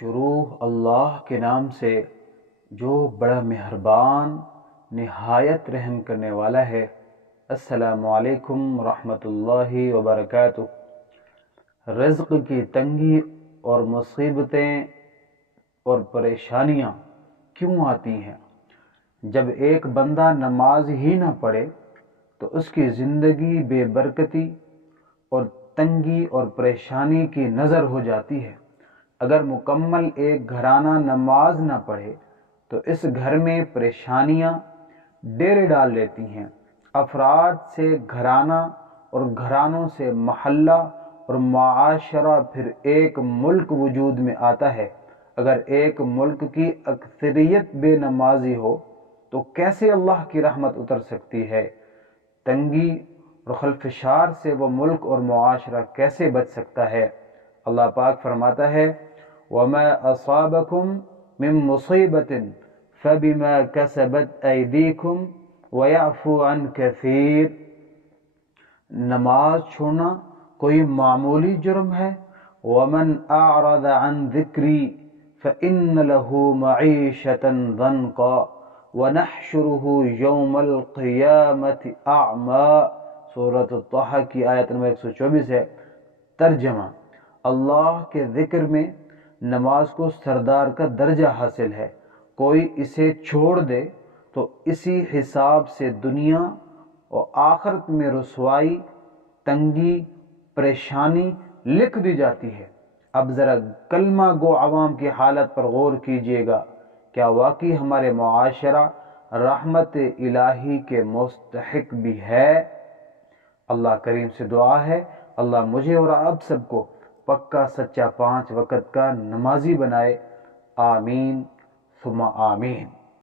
شروع اللہ کے نام سے جو بڑا مہربان نہایت رحم کرنے والا ہے۔ السلام علیکم ورحمۃ اللہ وبرکاتہ۔ رزق کی تنگی اور مصیبتیں اور پریشانیاں کیوں آتی ہیں؟ جب ایک بندہ نماز ہی نہ پڑھے تو اس کی زندگی بے برکتی اور تنگی اور پریشانی کی نظر ہو جاتی ہے۔ اگر مکمل ایک گھرانہ نماز نہ پڑھے تو اس گھر میں پریشانیاں ڈیرے ڈال لیتی ہیں۔ افراد سے گھرانہ اور گھرانوں سے محلہ اور معاشرہ، پھر ایک ملک وجود میں آتا ہے۔ اگر ایک ملک کی اکثریت بے نمازی ہو تو کیسے اللہ کی رحمت اتر سکتی ہے؟ تنگی اور خلفشار سے وہ ملک اور معاشرہ کیسے بچ سکتا ہے؟ اللہ پاک فرماتا ہے وَمَا أَصَابَكُم مِّن مُّصِيبَةٍ فَبِمَا كَسَبَتْ أَيْدِيكُمْ وَيَعْفُو عَن كَثِيرٍ۔ نماز چھوڑنا کوئی معمولی جرم ہے؟ وَمَنْ أَعْرَضَ عَن ذِكْرِي فَإِنَّ لَهُ مَعِيشَةً ضَنْكًا وَنَحْشُرُهُ يَوْمَ الْقِيَامَةِ أَعْمَىٰ۔ سورۃ الطٰہٰ کی آیت نمبر 124 ہے۔ ترجمہ: اللہ کے ذکر میں نماز کو سردار کا درجہ حاصل ہے۔ کوئی اسے چھوڑ دے تو اسی حساب سے دنیا اور آخرت میں رسوائی، تنگی، پریشانی لکھ دی جاتی ہے۔ اب ذرا کلمہ گو عوام کی حالت پر غور کیجئے گا۔ کیا واقعی ہمارے معاشرہ رحمت الہی کے مستحق بھی ہے؟ اللہ کریم سے دعا ہے اللہ مجھے اور آپ سب کو پکا سچا 5 وقت کا نمازی بنائے۔ آمین ثم آمین۔